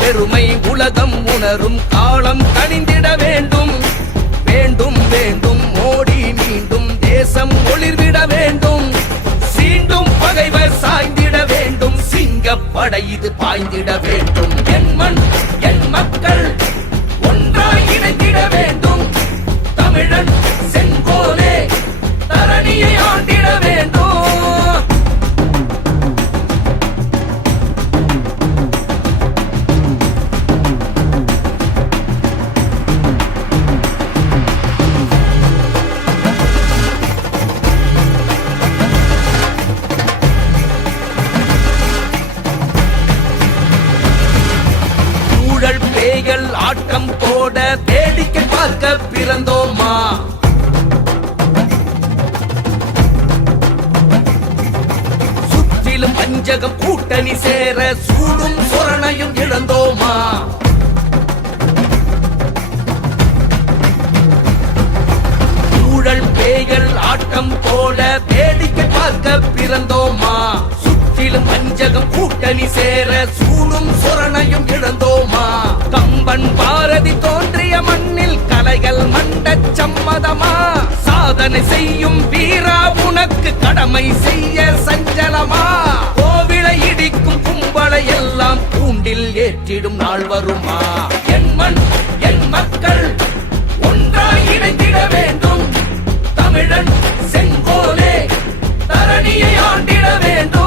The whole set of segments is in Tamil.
பெருமை உலகம் உணரும் காலம் கனிந்திட வேண்டும். வேண்டும் வேண்டும் மோடி மீண்டும் தேசம் ஒளிர்விட வேண்டும். சீண்டும் பகைவர் சாய்ந்திட வேண்டும். சிங்கப்படை இது பாய்ந்திட வேண்டும். என் மண் என் மக்கள் ஒன்றாய் இணைந்திட வேண்டும். தமிழன் செங்கோலே தரணியை ஆண்டிட வேண்டும். பேய்கள் ஆட்டம் போட வேடிக்கை பார்க்க பிறந்தோமா? சுற்றிலும் பஞ்சகம் கூட்டணி சேர சூடும் சொரணையும் இழந்தோமா? ஊழல் பேய்கள் ஆட்டம் போட வேடிக்கை பார்க்க பிறந்தோமா? சுற்றிலும் பஞ்சகம் கூட்டணி சேர சூடும் சொரணையும் இழந்தோமா? கம்பன் பாரதி தோன்றிய மண்ணில் கலைகள் மண்டச் சம்மதமா? சாதனை செய்யும் வீரா உனக்கு கடமை செய்ய சஞ்சலமா? கோவிலை இடிக்கும் கும்பலை எல்லாம் கூண்டில் ஏற்றிடும் நாள் வருமா? என் மண் என் மக்கள் ஒன்றாய் இணைந்திட வேண்டும். தமிழன் செங்கோலே தரணியை ஆண்டிட வேண்டும்.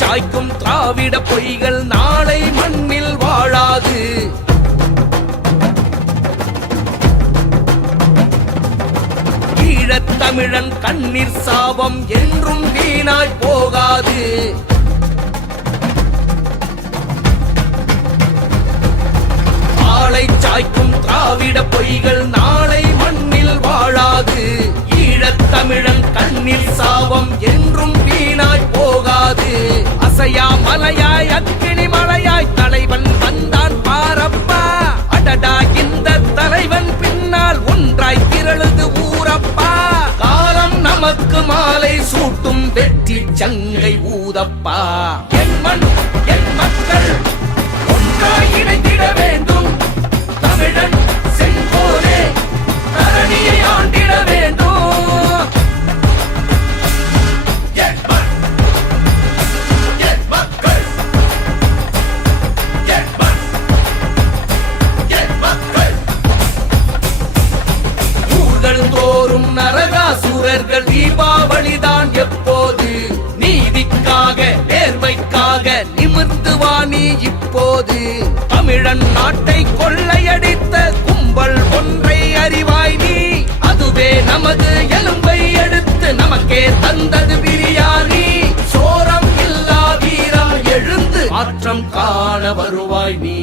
சாய்க்கும் திராவிட பொய்கள் நாளை மண்ணில் வாழாது. ஈழத் தமிழன் கண்ணீர் சாபம் என்றும் வீணாய் போகாது. ஆளை சாய்க்கும் திராவிட பொய்கள் நாளை மண்ணில் வாழாது. ஈழத் தமிழன் கண்ணீர் சாபம் என்றும் வீணாய் போகாது. அசையா மலையாய் அக்கினி மலையாய் தலைவன் வந்தான் பாரப்பா. அடடா இந்த தலைவன் பின்னால் ஒன்றாய் திரளுது ஊரப்பா. காலம் நமக்கு மாலை சூட்டும் வெற்றி சங்கை ஊதப்பா. என் மண் என் மக்கள் ஒன்றாய் இணைந்திட வேண்டும். தமிழன் செங்கோலே தரணியை ஆண்டிட வேண்டும். தோறும் நரகாசுரர்கள் தீபாவளிதான் எப்போது? நீதிக்காக நேர்மைக்காக நிமிர்ந்து வாணி இப்போது. தமிழன் நாட்டை கொள்ளையடித்த கும்பல் ஒன்றை அறிவாய் நீ. அதுவே நமது எலும்பை எடுத்து நமக்கே தந்தது பிரியாணி. சோரம் இல்லா வீரம் எழுந்து மாற்றம் காண வருவாய் நீ.